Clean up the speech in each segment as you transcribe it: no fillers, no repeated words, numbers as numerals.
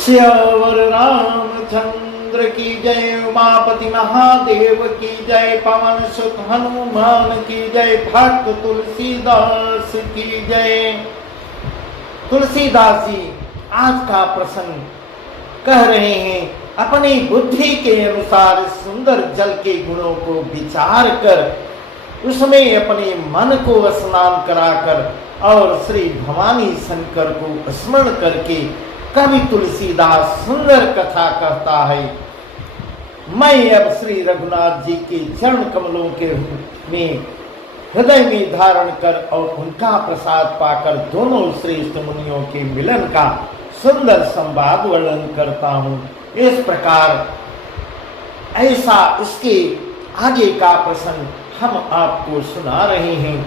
श्यावर रामचंद्र की जय, उमापति महादेव की जय, पवन सुत हनुमान की जय, भक्त तुलसीदास की जय। तुलसीदास जी आज का प्रसंग कह रहे हैं। अपनी बुद्धि के अनुसार सुंदर जल के गुणों को विचार कर उसमें अपने मन को स्नान कराकर और श्री भवानी शंकर को स्मरण करके कवि तुलसीदास सुंदर कथा कहता है। मैं अब श्री रघुनाथ जी के चरण कमलों के में हृदय में धारण कर और उनका प्रसाद पाकर दोनों श्रेष्ठ मुनियों के मिलन का सुंदर संवाद वर्णन करता हूँ। इस प्रकार ऐसा इसके आगे का प्रसंग हम आपको सुना रहे हैं।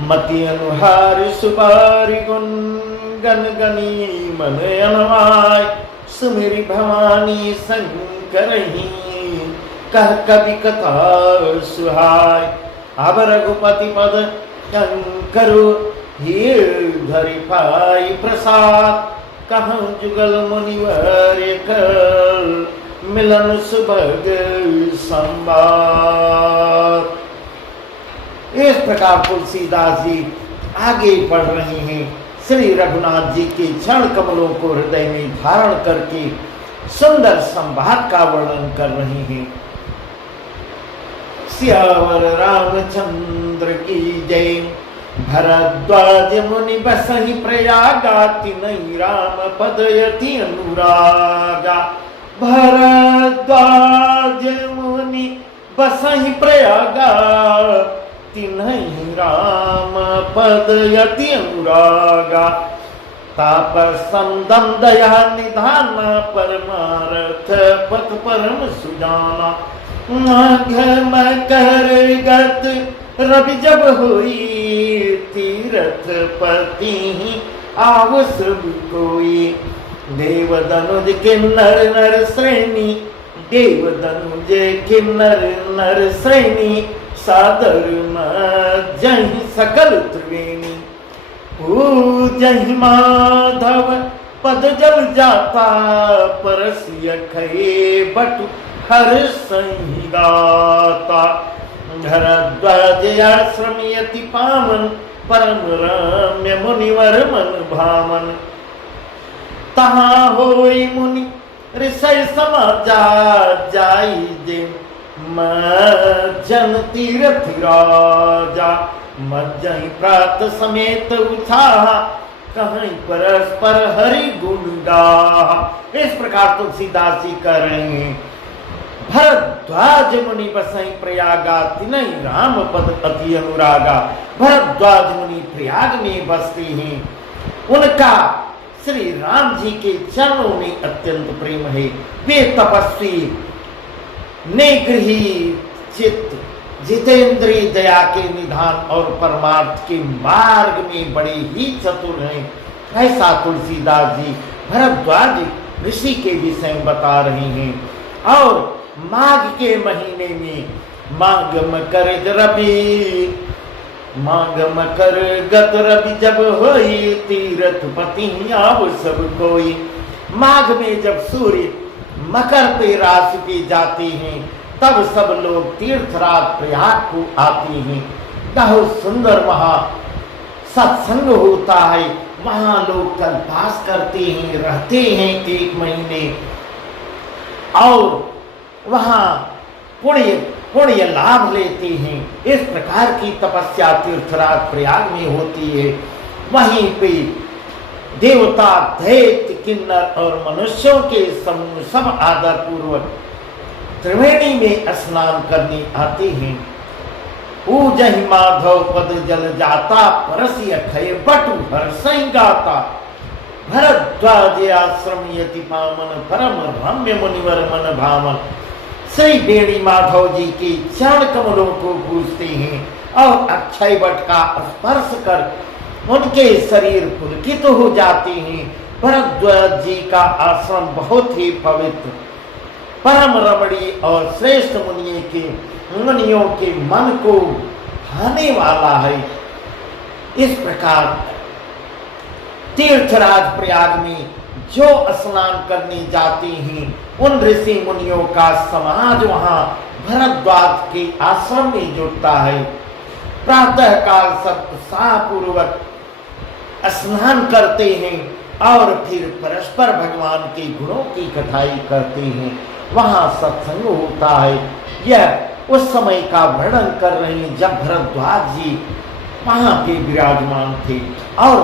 मति अनुहार सुबारि गुण गन गनी मन अनवाय, सुमिरि भवानी शंकर ही कह कवि कथा सुहाय। अब रघुपति पद कंकरु हीर धरि पाई प्रसाद, कहूँ जुगल मुनिवर कर मिलन सुभग संवाद। इस प्रकार तुलसीदास जी आगे बढ़ रहे हैं। श्री रघुनाथ जी के चरण कमलों को हृदय में धारण करके सुंदर संवाद का वर्णन कर रहे हैं। श्यावर रामचंद्र की जय, भरद्वाज मुनि बसहि प्रयागा, तिनहि राम पद यति अनुरागा। भरद्वाज मुनि बसहि प्रयागा, तिनहि राम पद यति अनुरागा। तापसम दम दया निधान, परमार्थ पथ परम सुजाना। माघ मकर गत रवि जब हुई, तीरथ पति आव सब कोई। देव दनुज किन्नर नर श्रेणी, देव दनुज किन्नर नर श्रेणी। सादर जहि सकल त्रिवेणी, पूजहि माधव पद जल जाता। परसिय खये बटु हर संगाता। भरद्वाज आश्रम यति पावन, परम रम्य मुनिवर मन भावन। तहाँ होई मुनि ऋषय समाजा, जाई जे मज्जन तीरथ राजा। मज्जहि प्रात समेत उत्साह, कहीं परस्पर हरि गुण गाहा। इस प्रकार तुलसीदास जी कह रहे हैं। भरद्वाज मुनि बसहि प्रयागा, तिनहि राम पद अति अनुरागा। भरद्वाज मुनि प्रयाग में बसते हैं। उनका श्री राम जी के चरणों में अत्यंत प्रेम है। वे तपस्वी, निगृही चित्त, जितेंद्रिय दया के निधान और परमार्थ के मार्ग में बड़े ही चतुर हैं। ऐसा तुलसीदास जी भरद्वाज ऋषि के विषय में बता रहे हैं। और माघ के महीने में माघ मकर रवि, माघ मकर गत रवि जब होई, तीरथ पति आव सब कोई। माघ में जब सूर्य मकर पे राशि पे जाते हैं, तब सब लोग तीर्थराज प्रयाग को आते हैं। बहुत सुंदर वहाँ सत्संग होता है। वहाँ लोग कल्पवास करते हैं, रहते हैं 1 महीने और वहाँ पुण्य लाभ लेते हैं। इस प्रकार की तपस्या तीर्थराज प्रयाग में होती है। वहीं पे देवता, दैत्य, किन्नर और मनुष्यों के समूह सब आदर पूर्वक त्रिवेणी में स्नान करने आते हैं। पूजहि माधव पद जल जाता, परसिय खये बटु हर गाता। भरद्वाज आश्रम यति पावन, परम रम्य मुनिवर मन भावन। श्री बेणी माधव जी के चरण कमलों को पूजते हैं और अक्षय वट का स्पर्श कर उनके शरीर पुलकित हो जाते हैं। भरद्वाज जी का आश्रम बहुत ही पवित्र, परम रमणीय और श्रेष्ठ मुनियों के मन को भाने वाला है। इस प्रकार तीर्थराज प्रयाग में जो स्नान करने जाते हैं उन ऋषि मुनियों का समाज वहां भरद्वाज के आश्रम में जुटता है। प्रातः काल सब उत्साह पूर्वक स्नान करते हैं और फिर परस्पर भगवान के गुणों की कथाई करते हैं। वहां सत्संग होता है। यह उस समय का वर्णन कर रहे हैं जब भरद्वाज जी वहां पे विराजमान थे और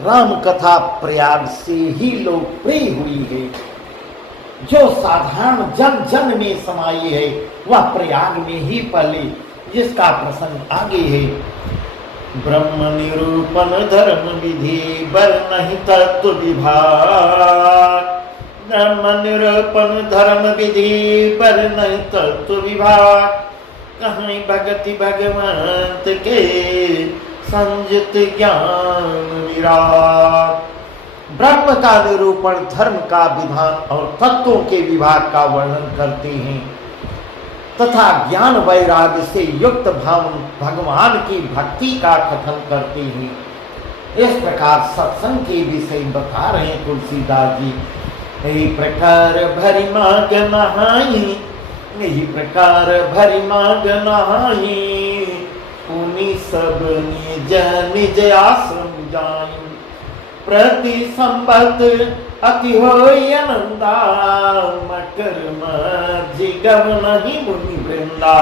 राम कथा प्रयाग से ही लोकप्रिय हुई है। जो साधारण जन जन में समाई है वह प्रयाग में ही पहले, जिसका प्रसंग आगे है। ब्रह्म निरूपण धर्म विधि वर्णहि तत्व विभाग, ब्रह्म निरूपण धर्म विधि वर्णहि तत्व विभाग, कहीं भगति भगवंत के संजित ज्ञान विराग। ब्रह्म का निरूपण, धर्म का विधान और तत्वों के विभाग का वर्णन करते हैं तथा ज्ञान वैराग्य से युक्त भगवान की भक्ति का कथन करते हैं। इस प्रकार सत्संग के विषय बता रहे हैं तुलसीदास जी। यही प्रकार भरी माग नहाई, यही प्रकार भरी माग नहाई, पुनि सब निज निज आश्रम जाई, प्रति संबत अति होय आनंदा, मकर मझि गव नहीं मुनि वृंदा।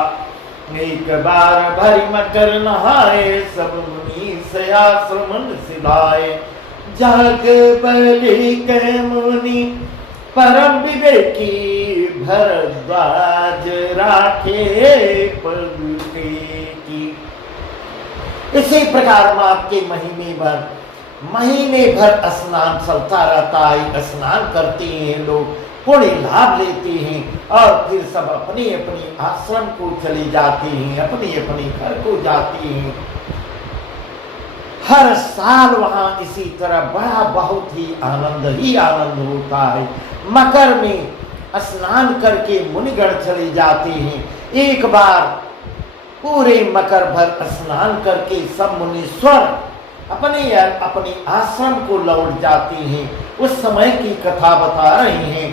एक बार भरी मकर नहाए, सब मुनि से आश्रम सिधाए, जाग बलि के मुनि परम विवेकी, भरद्वाज राखे पद की। इसी प्रकार माँ के महीने भर स्नान चलता रहता है। स्नान करते हैं लोग, पुण्य लाभ लेते हैं और फिर सब अपने अपने आश्रम को चले जाते हैं, अपने अपने घर को जाते हैं। हर साल वहां इसी तरह बड़ा बहुत ही आनंद होता है। मकर में स्नान करके मुनिगण चले जाते हैं। एक बार पूरे मकर भर स्नान करके सब मुनीश्वर अपने आश्रम को लौट जाते हैं। उस समय की कथा बता रहे हैं।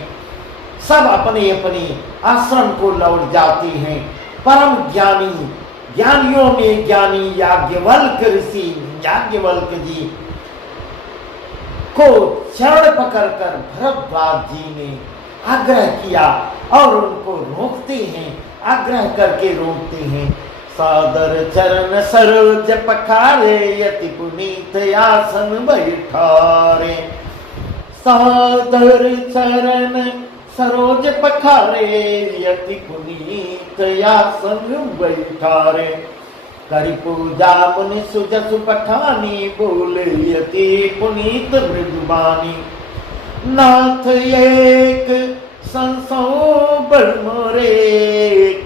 सब अपने अपने आश्रम को लौट जाते हैं। परम ज्ञानियों में ज्ञानी याज्ञवल्क ऋषि याज्ञवल्क जी को चरण पकड़कर भरद्वाज जी ने आग्रह किया और उनको रोकते हैं, आग्रह करके रोकते हैं। सादर चरण सरोज पखारे, यति पुनीत आसन बैठारे, सादर चरण सरोज पखारे, यति पुनीत आसन बैठारे, करि पूजा मुनि सुजसु पठानी, बोले यति पुनीत मृदुबानी। नाथ एक संसो बड़ मोरे,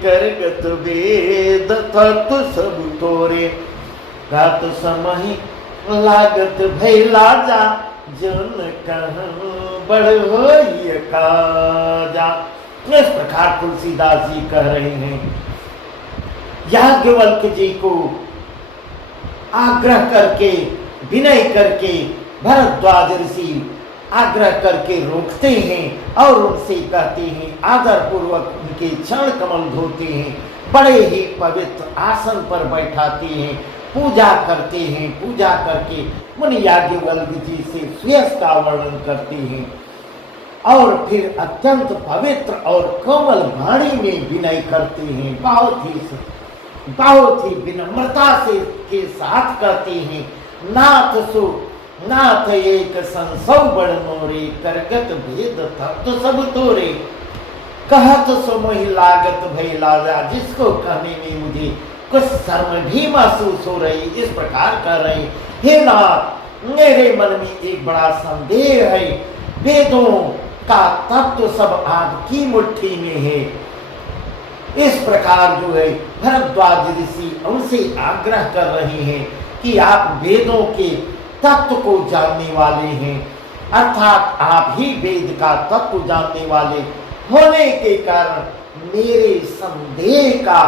करगत वेद तत्व सब तोरे, गात समहि लागत भैला जा, जन कहूं बड़ होय काजा। इस प्रकार तुलसीदास जी कह रहे हैं। याज्ञवल्क्य जी को आग्रह करके, विनय करके भरद्वाज ऋषि आग्रह करके रोकते हैं और उनसे कहते हैं, आदर पूर्वक उनके चरण कमल धोते हैं, बड़े ही पवित्र आसन पर बैठाते हैं, पूजा करते हैं। पूजा करके मुनि याज्ञवल्क्य जी से श्रेयस का वर्णन करते हैं और फिर अत्यंत पवित्र और कोमल वाणी में विनय करते हैं। बहुत ही विनम्रता से के साथ कहते हैं, नाथ एक संसौ बड़ मोरे, करगत भेद तत्व सब तोरे, कहत सो मोहि लागत भय लाजा। जिसको कहने में मुझे कुछ शर्म भी महसूस हो रही। इस प्रकार कर रहे, हे नाथ, मेरे मन में एक बड़ा संदेह है। वेदों का तत्व सब आपकी मुट्ठी में है। इस प्रकार जो है भरद्वाज ऋषि उनसे आग्रह कर रहे हैं कि आप वेदों के तत्व को जानने वाले हैं, अर्थात आप ही वेद का तत्व जानने वाले होने के कारण मेरे संदेह का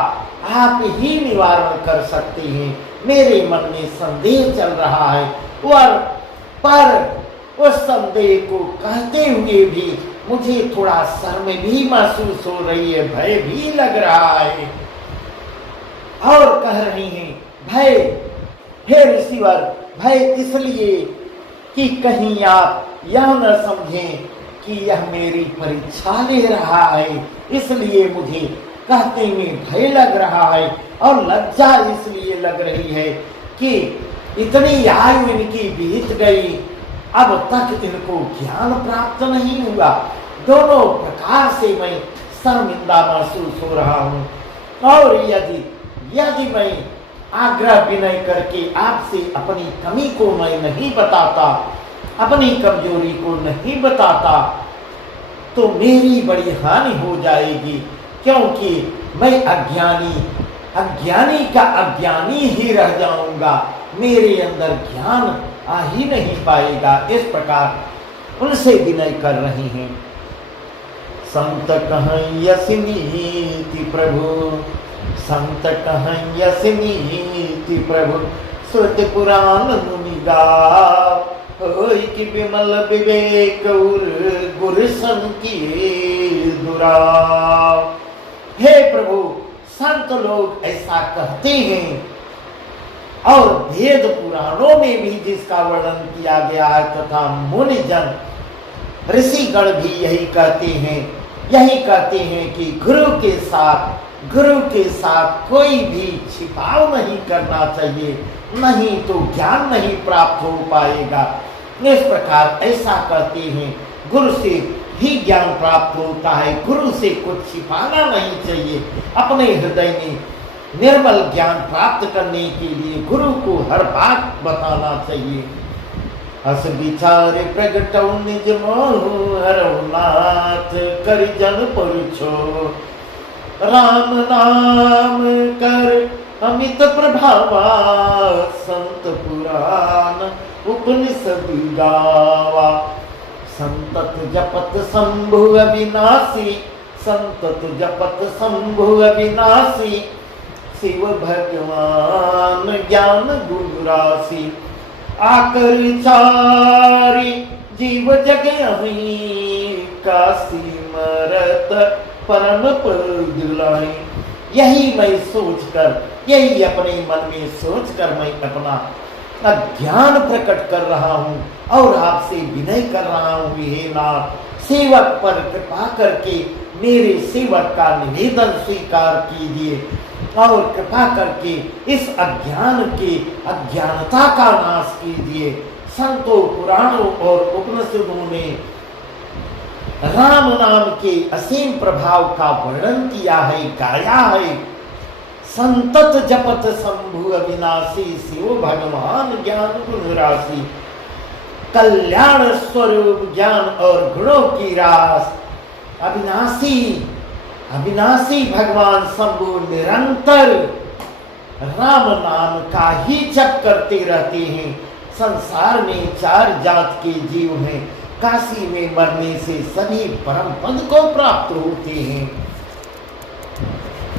आप ही निवारण कर सकते हैं। मेरे मन में संदेह चल रहा है, और पर उस संदेह को कहते हुए भी मुझे थोड़ा शर्म भी महसूस हो रही है, भय भी लग रहा है। और कह रही हैं भय, हे ऋषिवर, भय इसलिए कि कहीं आप यह न समझें कि यह मेरी परीक्षा ले रहा है, इसलिए मुझे कहते में भय लग रहा है। और लज्जा इसलिए लग रही है कि इतनी आयु इनकी बीत गई, अब तक इनको ज्ञान प्राप्त नहीं हुआ। दोनों प्रकार से मैं शर्मिंदा महसूस हो रहा हूँ। और यदि मैं आग्रह विनय करके आपसे अपनी कमी को मैं नहीं बताता, अपनी कमजोरी को नहीं बताता, तो मेरी बड़ी हानि हो जाएगी, क्योंकि मैं अज्ञानी का अज्ञानी ही रह जाऊंगा, मेरे अंदर ज्ञान आ ही नहीं पाएगा। इस प्रकार उनसे विनय कर रही हैं। संत कहीं यसिनीति प्रभु, संत कहीं यसिनीति प्रभु, श्रुति पुराण मुनि गाओ, कि विमल विवेक गुर सन की दुराव। हे प्रभु, संत लोग ऐसा कहते हैं, और वेद पुराणों में भी जिसका वर्णन किया गया है, तथा मुनिजन ऋषिगण भी यही कहते हैं कि गुरु के साथ कोई भी छिपाव नहीं करना चाहिए, नहीं तो ज्ञान नहीं प्राप्त हो पाएगा। इस प्रकार ऐसा कहते हैं, गुरु से ही ज्ञान प्राप्त होता है, गुरु से कुछ छिपाना नहीं चाहिए। अपने हृदय में निर्मल ज्ञान प्राप्त करने के लिए गुरु को हर बात बताना चाहिए। हस विचार प्रगटौ निज मोह हरौ नाथ, कर जन पुरुषो राम नाम कर अमित प्रभावा, संत पुराण उपनिषद गावा। संतत जपत शंभु अविनाशी, संतत जपत शंभु अविनाशी, शिव भगवान ज्ञान गुण राशि। आकर चारि जीव जग अहीं, काशी मरत परम पद लाई। यही मैं सोचकर, यही अपने मन में सोचकर मैं अपना अज्ञान प्रकट कर रहा हूँ और आपसे विनय कर रहा हूँ। हे नाथ, सेवक पर कृपा करके मेरे सेवक का निवेदन स्वीकार कीजिए और कृपा करके इस अज्ञानता का नाश कीजिए। संतों, पुराणों और उपनिषदों ने राम नाम के असीम प्रभाव का वर्णन किया है, गाया है। संतत जपत शंभु अविनाशी, शिव भगवान ज्ञान गुण राशि। कल्याण स्वरूप ज्ञान और गुणों की रास, अविनाशी भगवान शंभु निरंतर राम नाम का ही जप करते रहते हैं। संसार में 4 जात के जीव हैं, काशी में मरने से सभी परम पद को प्राप्त होते हैं।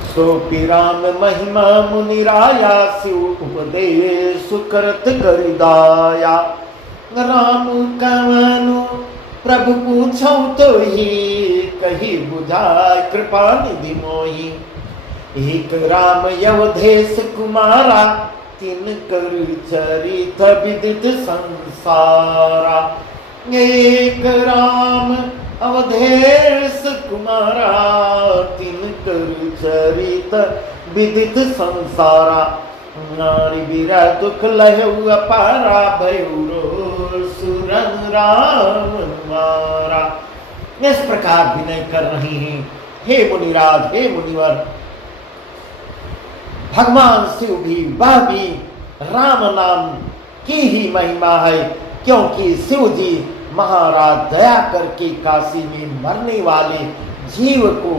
सो राम महिमा मुनिराया, शिव उपदेश करत करिदाया। राम कवनु प्रभु पूछौ तो ही, कही बुझाय कृपा निधि मोही। एक राम यवधेश कुमारा, तिन कर चरित विदित संसारा। एक राम अवधेश कुमारा, तिन कर चरित विदित संसारा। नारी बीरा दुख लहु अपारा, भयूरो सुरन राम मारा। इस प्रकार विनय कर रही हैं। हे मुनिराज, हे मुनिवर, भगवान शिव भी, वह भी राम नाम की ही महिमा है, क्योंकि शिव जी महाराज दया करके काशी में मरने वाले जीव को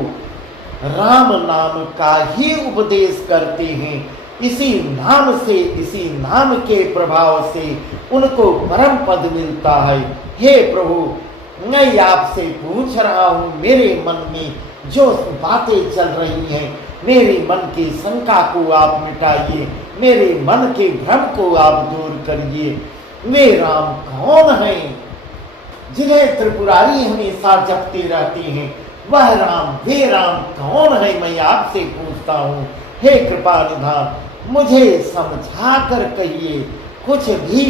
राम नाम का ही उपदेश करते हैं। इसी नाम से, इसी नाम के प्रभाव से उनको परम पद मिलता है। हे प्रभु, मैं आपसे पूछ रहा हूँ, मेरे मन में जो बातें चल रही हैं, मेरे मन की शंका को आप मिटाइए, मेरे मन के भ्रम को आप दूर करिए। वे राम कौन हैं जिन्हें त्रिपुरारी हमेशा जपते रहते हैं? वह राम, वे राम कौन है? मैं आपसे पूछता हूँ, हे कृपा निधान, मुझे समझा कर कहिए। कुछ भी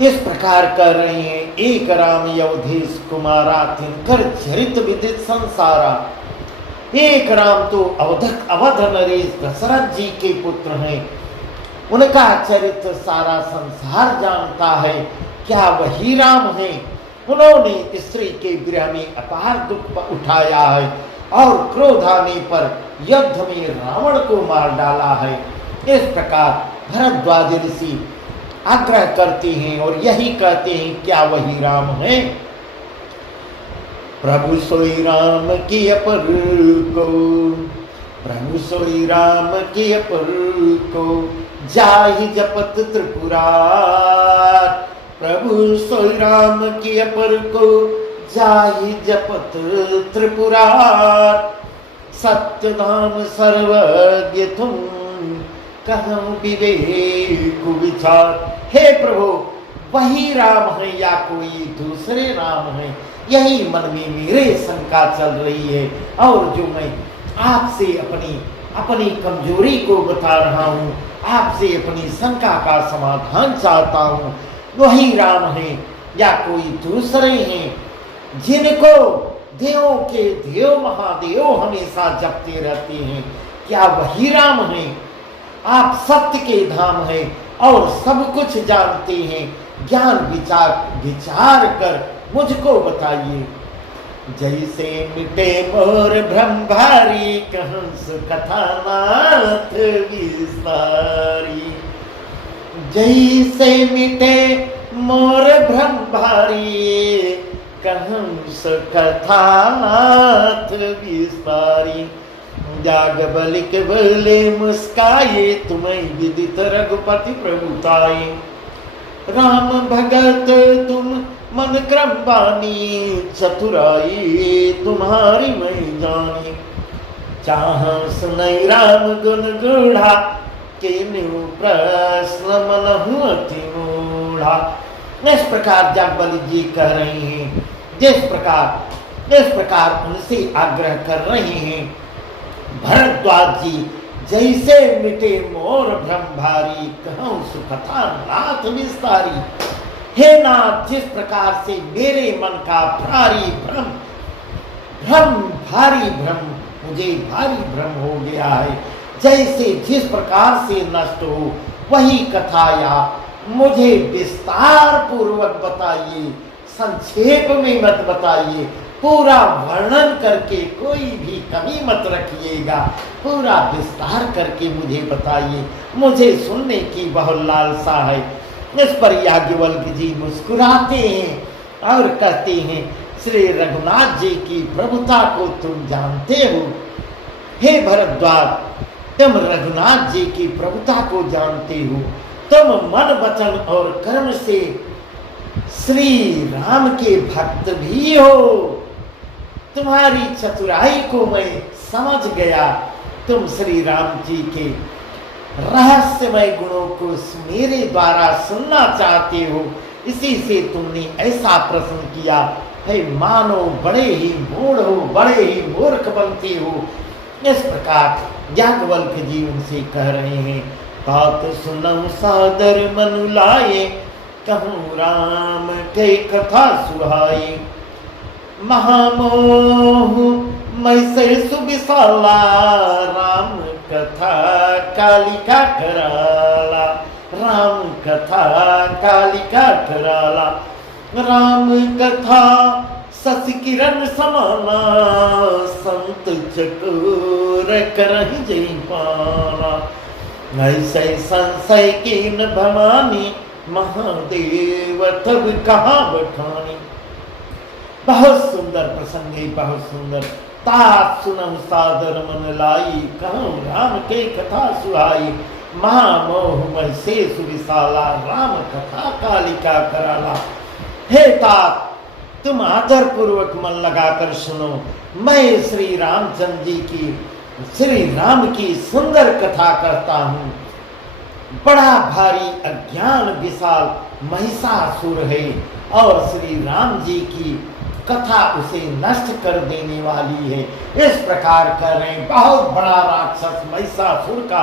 इस प्रकार कर रहे हैं। एक राम यवधेश कुमारा, तिनकर चरित विदित संसारा। एक राम तो अवध नरेश दशरथ जी के पुत्र हैं, उनका चरित्र सारा संसार जानता है। क्या वही राम है? उन्होंने स्त्री के विरह में अपार दुख उठाया है और क्रोध आने पर युद्ध में रावण को मार डाला है। इस प्रकार भरद्वाज ऋषि आग्रह करते हैं और यही कहते हैं, क्या वही राम है? प्रभु सोई राम की अपर को, प्रभु सोई राम की अपर को, जाहि जपत त्रिपुरार। प्रभु सोई राम की अपर को, जाहि जपत त्रिपुरार। सत्य धाम सर्वज्ञ तुम, कहूँ विवेक विचार। हे प्रभु, वही राम है या कोई दूसरे राम है? यही मन में मेरे शंका चल रही है और जो मैं आपसे अपनी कमजोरी को बता रहा हूँ, आपसे अपनी शंका का समाधान चाहता हूँ। वही राम है या कोई दूसरे हैं जिनको देवों के देव महादेव हमेशा जपते रहते हैं? क्या वही राम है? आप सत्य के धाम है और सब कुछ जानते हैं। ज्ञान विचार कर मुझको बताइए। जैसे मिटे मोर भ्रम भारी, कहंस कथा नाथ विस्तारी। जैसे मिटे मोर भ्रम भारी, कहंस कथा नाथ विस्तारी। जाग बलिक बोले मुस्काए, तुम्हें विदित रघुपति प्रभुताए। राम भगत तुम मन क्रम बानी, चतुराई तुम्हारी मैं जानी। चाह सुनई राम गुण गूढ़ा, के प्रश्न मन हुआ अति मूढ़ा। इस प्रकार जागबली जी कह रहे हैं, जिस प्रकार उनसे आग्रह कर रहे हैं। भरद्वाज जी, जैसे मिटे मोर भ्रम भारी, कहूँ सुकथा नाथ विस्तारी। हे नाथ, जिस प्रकार से मेरे मन का भारी भ्रम मुझे भारी भ्रम हो गया है, जैसे जिस प्रकार से नष्ट हो, वही कथा या मुझे विस्तार पूर्वक बताइए, संक्षेप में मत बताइए। पूरा वर्णन करके, कोई भी कमी मत रखिएगा, पूरा विस्तार करके मुझे बताइए। मुझे सुनने की बहुत लालसा है। इस पर याज्ञवल्क्य जी मुस्कुराते हैं और कहते हैं, श्री रघुनाथ जी की प्रभुता को तुम जानते हो? हे भरद्वाज, तुम रघुनाथ जी की प्रभुता को जानते हो। तुम मन वचन और कर्म से श्री राम के भक्त भी हो। तुम्हारी चतुराई को मैं समझ गया। तुम श्री राम जी के रहस्यमय गुणों को मेरे द्वारा सुनना चाहते हो, इसी से तुमने ऐसा प्रश्न किया है। मानो बड़े ही मूढ़ हो, बड़े ही मूर्ख बनते हो। इस प्रकार याज्ञवल्क्य जी उनसे कह रहे हैं, तात सुनऊ सादर मनु लाए, कहूँ राम के कथा सुहाए। महामोह मैं से सुविशाला, राम कथा कालिका कराला। राम कथा कालिका कराला। राम कथा शशि किरण समाना, संत चकोर करहि जय पाना। ऐसे संशय कीन भवानी, महादेव तब कहाँ बखानी। बहुत सुंदर प्रसंग है, बहुत सुंदर। तात सुनहु सादर मन लाई, कहूँ राम के कथा सुहाई। महामोह मैं से सुविशाला, राम कथा कालिका कराला। हे तात, तुम आदर पूर्वक मन लगाकर सुनो। मैं श्री रामचंद्र जी की, श्री राम की सुंदर कथा करता हूँ। बड़ा भारी अज्ञान विशाल महिषासुर है और श्री राम जी की कथा उसे नष्ट कर देने वाली है। इस प्रकार कर रहे हैं, बहुत बड़ा राक्षस महिषासुर का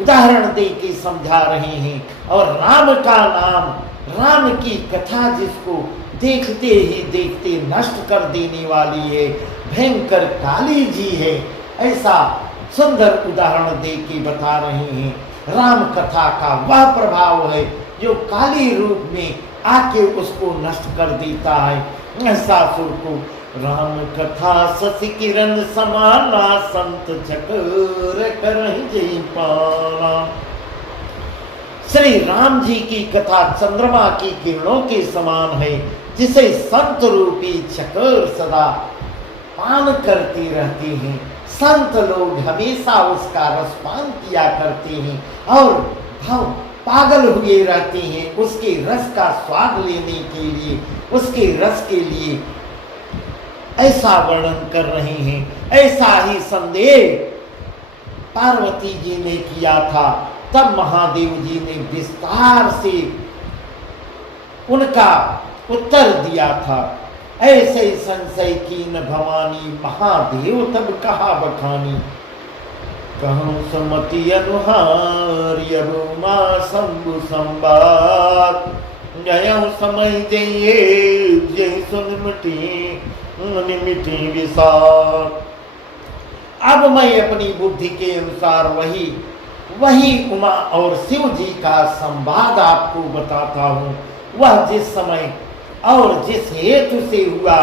उदाहरण दे के समझा रहे हैं। और राम का नाम, राम की कथा जिसको देखते ही देखते नष्ट कर देने वाली है, भयंकर काली जी है, ऐसा सुंदर उदाहरण दे के बता रहे हैं। राम कथा का वह प्रभाव है जो काली रूप में आके उसको नष्ट कर देता है महिषासुर को। राम कथा शशि किरण समाना, संत चकर करहि जय पाना। श्री राम जी की कथा चंद्रमा की किरणों के समान है, जिसे संत रूपी चकर सदा पान करती रहती हैं। संत लोग हमेशा उसका रसपान किया करते हैं और भाव पागल हुए रहते हैं उसके रस का स्वाद लेने के लिए, उसके रस के लिए। ऐसा वर्णन कर रहे हैं। ऐसा ही संदेह पार्वती जी ने किया था, तब महादेव जी ने विस्तार से उनका उत्तर दिया था। ऐसे संशय कीन भवानी, महादेव तब कहा बखानी। कहूँ सुमति अनुहार यरुमा शंभु संवाद, जयऊ समय जइए जय सुन मिटी विसार। अब मैं अपनी बुद्धि के अनुसार वही उमा और शिव जी का संवाद आपको बताता हूँ। वह जिस समय और जिस हेतु से हुआ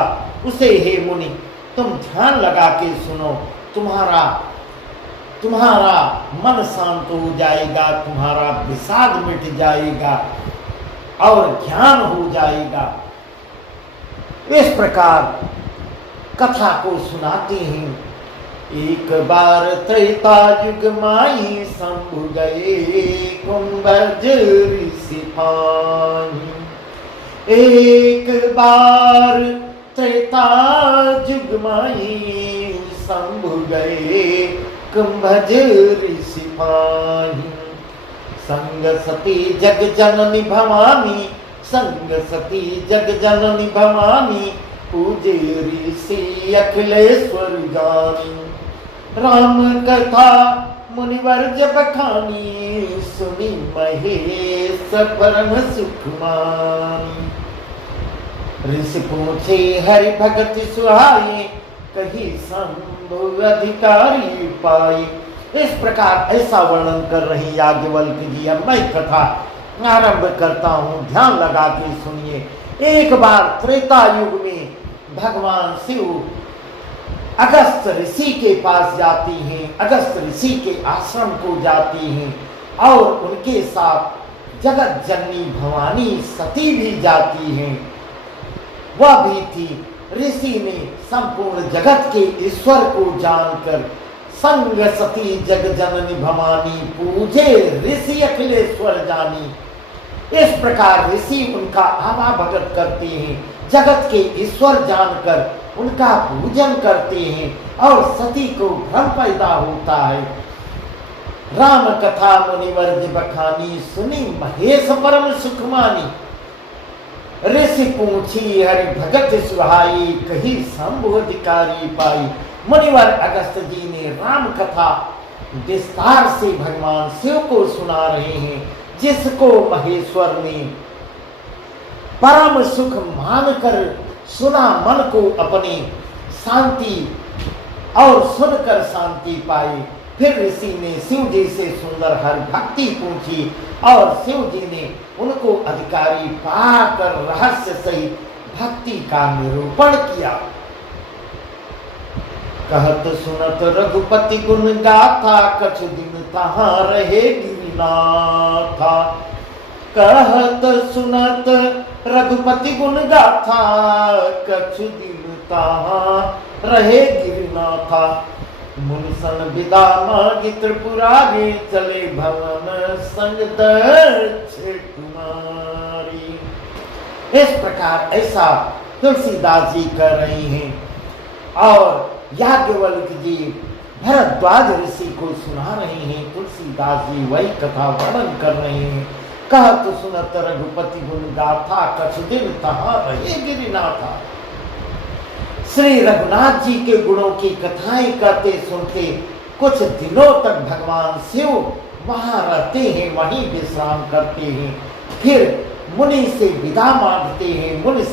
उसे हे मुनि तुम ध्यान लगा के सुनो। तुम्हारा मन शांत हो जाएगा, तुम्हारा विषाद मिट जाएगा और ज्ञान हो जाएगा। इस प्रकार कथा को सुनाते हैं। एक बार त्रेता युग माई शंभु गए कुंभज ऋषि पानी। एक बार त्रेता युग माई शंभु गए कुंभज ऋषि पानी। संग सती जग जननी भवानी, संग सती जग जननी भवानी, पूजे ऋषि अखिलेश्वर ज्ञानी। राम कथा मुनिवर जब खानी, सुनी महेश परम सुखमानी। ऋषि पूछे हरि भगति सुहाई, कही शंभु अधिकारी पाई। इस प्रकार ऐसा वर्णन कर रही याज्ञवल्क्य जी। अब मैं कथा आरंभ करता हूँ, ध्यान लगा के सुनिए। एक बार त्रेता युग में भगवान शिव अगस्त ऋषि के पास जाती हैं, अगस्त ऋषि के आश्रम को जाती हैं और उनके साथ जगत जननी भवानी सती भी जाती हैं। वह भी थी। ऋषि ने संपूर्ण जगत के ईश्वर को जानकर संग सती जग जननी भवानी, पूजे ऋषि अखिलेश्वर जानी। इस प्रकार ऋषि उनका आवा भगत करते हैं, जगत के ईश्वर जानकर उनका पूजन करते हैं और सती को भ्रम पैदा होता है। राम कथा मुनिवर बखानी, सुनी महेश परम सुखमानी। ऋषि पूछी हरि भगत सुहाई, कही शंभु अधिकारी पाई। मुनिवर अगस्त जी ने राम कथा विस्तार से भगवान शिव को सुना रहे हैं, जिसको महेश्वर ने परम सुख मानकर सुना, मन को अपनी शांति और सुनकर शांति पाई। फिर ऋषि ने शिव जी से सुंदर हर भक्ति पूछी और शिव जी ने उनको अधिकारी पाकर रहस्य सहित भक्ति का निरूपण किया। कहत सुनत रघुपति गुण गाथा, कछु दिन तहाँ रहे गिरिनाथा। कहत सुनत रघुपति गुण गाथा, कछु दिन तहाँ रहे गिरिनाथा। मुनिसन विदा मांगी त्रिपुरारी, चले भवन संग दक्ष कुमारी। इस प्रकार ऐसा तुलसीदास जी कर रही हैं और याज्ञवल्क्य जी भरद्वाज ऋषि को सुना रहे हैं। तुलसीदास जी वही कथा वर्णन कर रहे हैं। कहत सुनत रघुपति गुण गाथा, कछु दिन तहाँ रहे गिरिनाथा। श्री रघुनाथ जी के गुणों की कथाएं करते सुनते कुछ दिनों तक भगवान शिव वहां रहते हैं, वहीं विश्राम करते हैं। फिर मुनि से विदा मांगते हैं। मुनि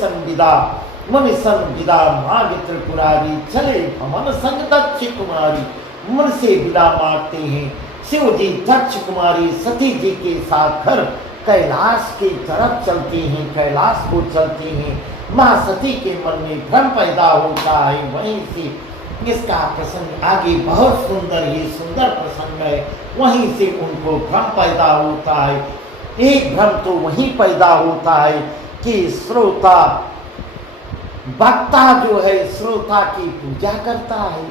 सन विदा मांग त्रिपुरारी, चले भवन संग दक्ष कुमारी। मुन से विदा मांगते हैं शिव जी दक्ष कुमारी सती जी के साथ घर कैलाश की तरफ चलते हैं, कैलाश को चलते हैं। माँ सती के मन में भ्रम पैदा होता है। वहीं से इसका प्रसंग आगे बहुत सुंदर ही सुंदर प्रसंग है। वहीं से उनको भ्रम पैदा होता है। एक भ्रम तो वहीं पैदा होता है कि श्रोता वक्ता जो है श्रोता की पूजा करता है।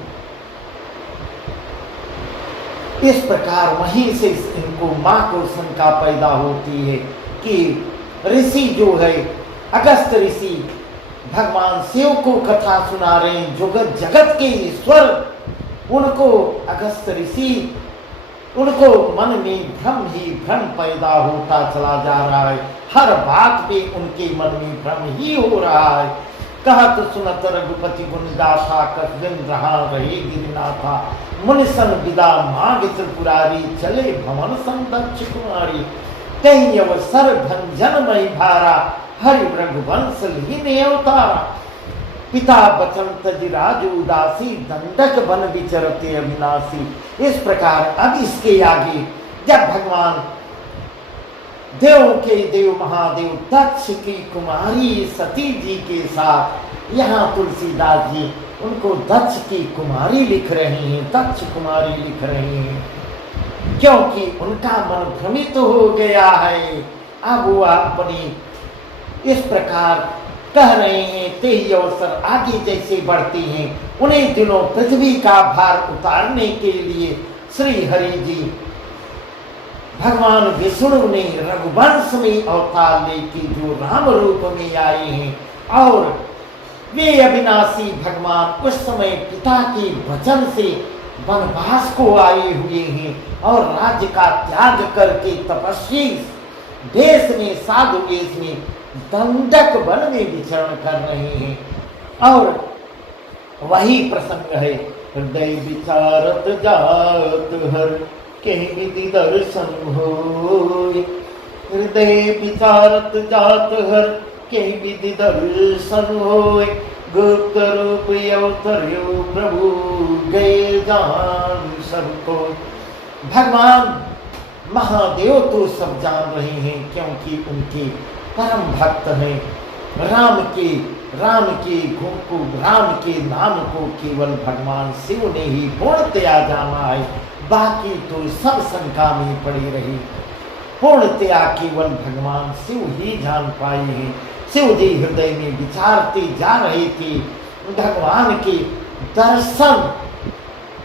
इस प्रकार वहीं से इनको मां को शंका पैदा होती है कि ऋषि जो है अगस्त ऋषि भगवान शिव को कथा सुना रहे हैं, जगत के ईश्वर, उनको अगस्त ऋषि उनको मन में भ्रम ही भ्रम पैदा होता चला जा रहा है। हर बात पे उनके मन में भ्रम ही हो रहा है। कहत सुनत रघुपति गुण गाथा, कछ दिन रहा रहे गिरिनाथा। मुनि सन विदा मांग त्रिपुरारी, चले भवन संग दक्ष कुमारी। कहीं अवसर भंजन मई भारा, हरि रघुवंश लीने अवतारा। पिता बचन तज राज उदासी, दंडक बन विचरते अविनाशी। इस प्रकार अब इसके आगे जब भगवान देव के देव महादेव दक्ष की कुमारी सती जी के साथ, यहाँ तुलसीदास जी उनको दक्ष की कुमारी लिख रहे हैं, दक्ष कुमारी लिख रहे हैं, क्योंकि उनका मन भ्रमित हो गया है। अब वो अपनी इस प्रकार कह रहे हैं। ते ही अवसर आगे जैसे बढ़ते हैं, उन्हीं दिनों पृथ्वी का भार उतारने के लिए श्री हरि जी भगवान विष्णु ने रघुवंश में अवतार लेके जो राम रूप में आए हैं, और वे अविनाशी भगवान उस समय पिता के वचन से वनवास को आए हुए हैं और राज्य का त्याग करके तपस्वी देश में, साधु देश में, दंडक वन में विचरण कर रहे हैं। और वही प्रसंग है, हृदय विचारत जात हर के विधि दर्शन होय। हृदय विचारत जात हर के विधि दर्शन होय। गुप्त रूप अवतर्यो प्रभु गए जान सबको। भगवान महादेव तो सब जान रहे हैं, क्योंकि उनके परम भक्त हैं। राम के नाम को केवल भगवान शिव ने ही पूर्णतया जाना है, बाकी तो सब शंका में पड़ी रही। पूर्णतया केवल भगवान शिव ही जान पाए हैं। शिव जी हृदय में विचारते जा रहे थे, भगवान के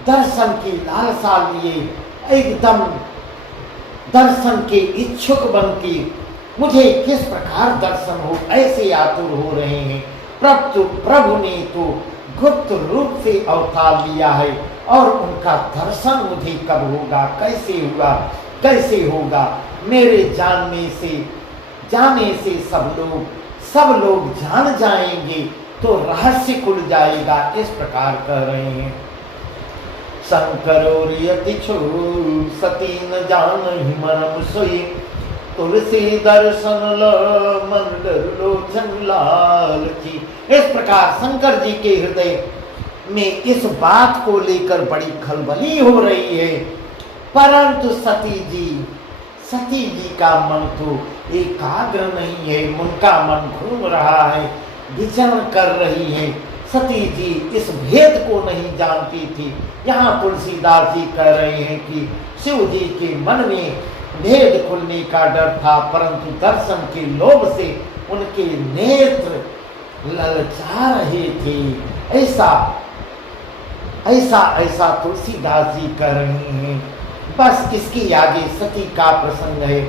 दर्शन की लालसा लिए एकदम दर्शन के इच्छुक बन के, मुझे किस प्रकार दर्शन हो, ऐसे आतुर हो रहे हैं। प्रभु ने तो गुप्त रूप से अवतार लिया है, और उनका दर्शन मुझे कब होगा, कैसे होगा। मेरे जाने से सब लोग जान जाएंगे तो रहस्य खुल जाएगा। इस प्रकार कह रहे हैं। शंकर सती न जान ही मरम सोई, तुलसी दर्शन मन लोचन लाल की। इस प्रकार शंकर जी के हृदय में इस बात को लेकर बड़ी खलबली हो रही है, परंतु सती जी का मन तो एकाग्र नहीं है, उनका मन घूम रहा है, विचरण कर रही है। सती जी इस भेद को नहीं जानती थी। यहाँ तुलसीदास जी कह रहे हैं कि शिव जी के मन में भेद खुलने का डर था, परंतु दर्शन के लोभ से उनके नेत्र ललचा रहे थे। ऐसा तुलसीदास जी कह रहे हैं। बस इसके आगे सती का प्रसंग है,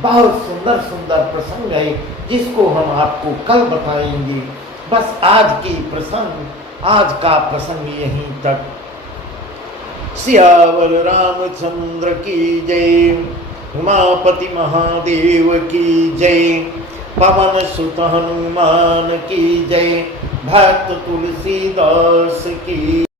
बहुत सुंदर सुंदर प्रसंग है, जिसको हम आपको कल बताएंगे। बस आज का प्रसंग यहीं तक। सियावर रामचंद्र की जय। उमापति महादेव की जय। पवन सुत हनुमान की जय। भक्त तुलसीदास की